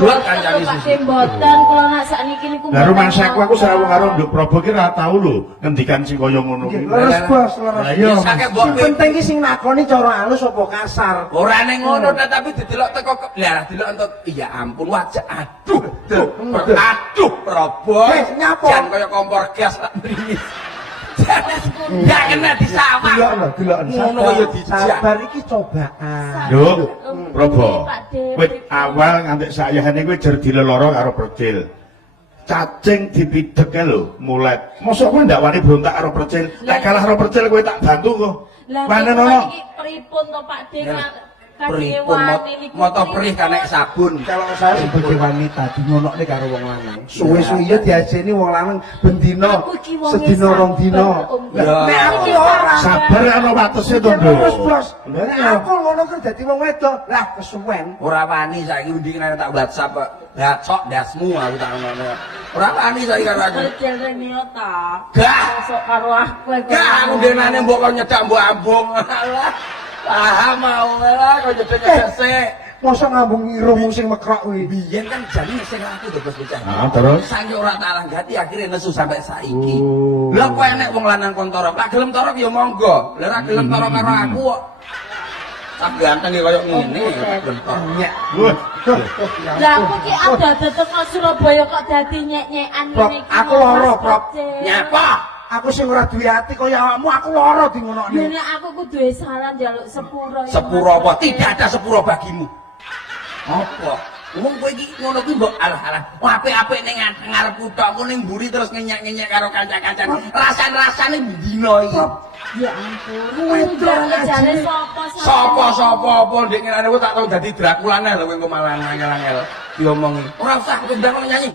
Dot kancane Pak mboten kula nak sakniki niku. Lah rumangsaku aku sewu karo Nduk Prabu ki ora tau lho ngendikan sing kaya ngono ki. Leres bos, leres. Iya. Sing penting ki sing nakoni cara halus apa kasar. Ora ning ngono tapi didelok teko lah delok entuk ya ampun wajah aduh. Aduh Prabu. Nyapa? Jan kaya kompor gas tak mriki. Enggak kena disawang. Delok ngono kaya dijak. sabar iki cobaan. Nduk Prabu. Wit awal nganti sayahane kowe jer dileloro karo Precil. Cacing dipidhek lho, mulet. Mosok kowe ndak wani brontak karo Precil. Nek kalah karo Precil kowe tak bantu kok. Panen ono. Iki pripun to Pak De? Pripun moto perih kanek sabun. Kalau saya sebagai wanita dingonokne karo wong lanang. Suwe-suwe ya diajeni wong lanang bendina sedina rong dina. Nek aku ora Sabar ana watese to, Nduk. terus bos. Nek aku ngono ku dadi wong wedok. Lah kesuwen. Ora wani saiki undi kena tak WhatsApp kok. Gacok dasmu aku tak ngono. Ora wani saiki karo aku. Kerja rene ta. Gak. Masuk karo aku. Gak aku denane mbok kok nyedak mbok ambung. Alah. Paham mau lah kok nyedak sik. Mosok ngambung irung sing mekrok kuwi. Biyen kan jane sing aku to Bos bocah. Ah, terus Saking ora tak langgati akhirnya nesu sampai saiki. Lah kok enek wong lanang kon torok. Lah gelem torok ya monggo. Lah ora gelem torok karo aku kok. Tak ganteng ya koyo ngene ya gelem torok. Nyek. Wah. Lah aku ki ada teko Surabaya kok dadi nyek-nyekan ngene iki. Aku lara, Prop. Nyapa? Aku sing ora duwe ati kaya awakmu, aku lara dingonokne. Dene aku kudu salah njaluk sepuro. Sepuro apa? Tidak ada sepuro bagimu. Apa? Wong kowe iki ngono kuwi mbok alah-alah. Wah apik-apik ning ngarepku tok, ku ning mburi terus ngenyek-nyenyek karo kanca-kancan. Rasan-rasane dino iki. Ya ampun. Wedok jane sapa? Sapa apa ndek ngene aku tak tau dadi Dracula lho kowe malah angel-angel diomongi. Ora usah kowe ndang nyanyi.